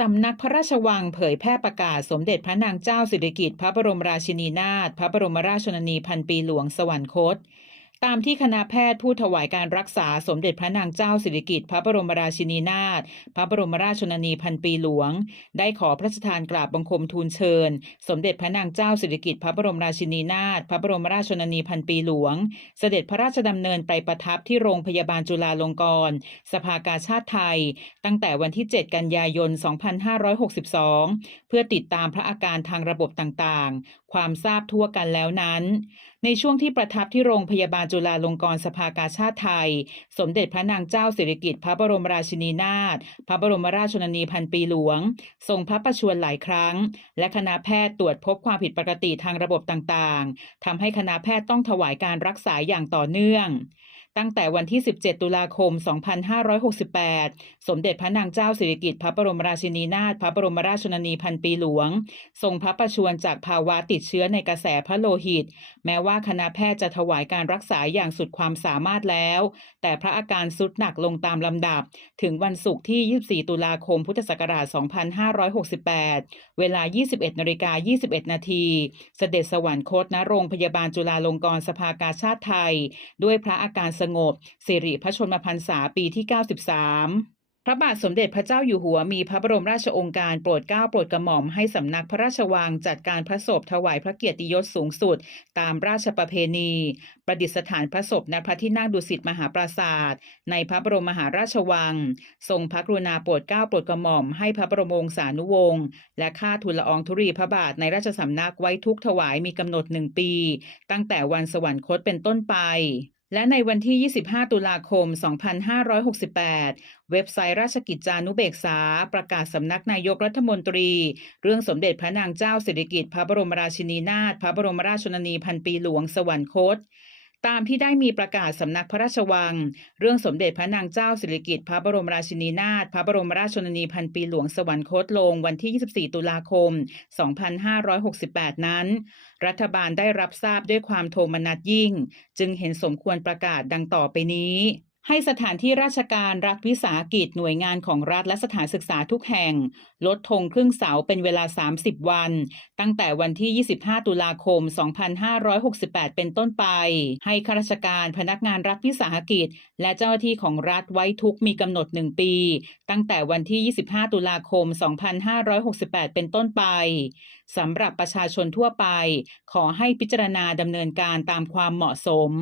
สำนักพระราชวังเผยแพร่ประกาศสมเด็จพระนางเจ้าสิริกิติ์พระบรมราชินีนาถพระบรมราชชนนีพันปีหลวงสวรรคตตามที่คณะแพทย์ผู้ถวายการรักษาสมเด็จพระนางเจ้าสิริกิติ์พระบรมราชินีนาถพระบรมราชชนนีพันปีหลวงได้ขอพระราชทานกราบบังคมทูลเชิญสมเด็จพระนางเจ้าสิริกิติ์พระบรมราชินีนาถพระบรมราชชนนีพันปีหลวงเสด็จพระราชดำเนินไปประทับที่โรงพยาบาลจุฬาลงกรณ์สภากาชาดไทยตั้งแต่วันที่ 7 กันยายน 2562 เพื่อติดตามพระอาการทางระบบต่างๆ ความทราบทั่วกันแล้วนั้นในช่วงที่ประทับที่โรงพยาบาลจุฬาลงกรณ์สภากาชาดไทยสมเด็จพระนางเจ้าสิริกิติ์พระบรมราชินีนาถพระบรมราชชนนีพันปีหลวงทรงพระประชวรหลายครั้งและคณะแพทย์ตรวจพบความผิดปกติทางระบบต่างๆทำให้คณะแพทย์ต้องถวายการรักษาอย่างต่อเนื่องตั้งแต่วันที่ 17 ตุลาคม 2568 สมเด็จพระนางเจ้าสิริกิติ์พระบรมราชินีนาถพระบรมราชชนนีพันปีหลวงทรงพระประชวรจากภาวะติดเชื้อในกระแสพระโลหิตแม้ว่าคณะแพทย์จะถวายการรักษาอย่างสุดความสามารถแล้วแต่พระอาการทรุดหนักลงตามลำดับถึงวันศุกร์ที่ 24 ตุลาคม พุทธศักราช 2568 เวลา 21:21 นาทีเสด็จสวรรคตณโรงพยาบาลจุฬาลงกรณ์สภากาชาดไทยด้วยพระอาการสงบสิริพระชนมพรรษาปีที่ 93 พระบาทสมเด็จพระเจ้าอยู่หัวมีพระบรมราชโองการโปรดเกล้าโปรดกระหม่อมให้สำนักพระราชวังจัดการพระศพถวายพระเกียรติยศสูงสุดตามราชประเพณีประดิษฐานพระศพณพระที่นั่งดุสิตมหาปราสาทในพระบรมมหาราชวังทรงพระกรุณาโปรดเกล้าโปรดกระหม่อมให้พระบรมวงศานุวงศ์และข้าทูลละอองธุลีพระบาทในราชสำนักไว้ทุกถวายมีกำหนด1 ปีตั้งแต่วันสวรรคตเป็นต้นไปและในวันที่ 25 ตุลาคม 2568 เว็บไซต์ราชกิจจานุเบกษาประกาศสำนักนายกรัฐมนตรีเรื่องสมเด็จพระนางเจ้าสิริกิติ์พระบรมราชินีนาถพระบรมราชชนนีพันปีหลวงสวรรคตตามที่ได้มีประกาศสำนักพระราชวังเรื่องสมเด็จพระนางเจ้าสิริกิติ์พระบรมราชินีนาถพระบรมราชชนนีพันปีหลวงสวรรคตลงวันที่ 24 ตุลาคม 2568 นั้นรัฐบาลได้รับทราบด้วยความโทมนัสยิ่งจึงเห็นสมควรประกาศดังต่อไปนี้ให้สถานที่ราชการรัฐวิสาหกิจหน่วยงานของรัฐและสถานศึกษาทุกแห่งลดธงครึ่งเสาเป็นเวลา30 วันตั้งแต่วันที่ 25 ตุลาคม 2568 เป็นต้นไปให้ข้าราชการพนักงานรัฐวิสาหกิจและเจ้าหน้าที่ของรัฐไว้ทุกข์มีกำหนด1 ปีตั้งแต่วันที่ 25 ตุลาคม 2568 เป็นต้นไปสำหรับประชาชนทั่วไปขอให้พิจารณาดำเนินการตามความเหมาะสม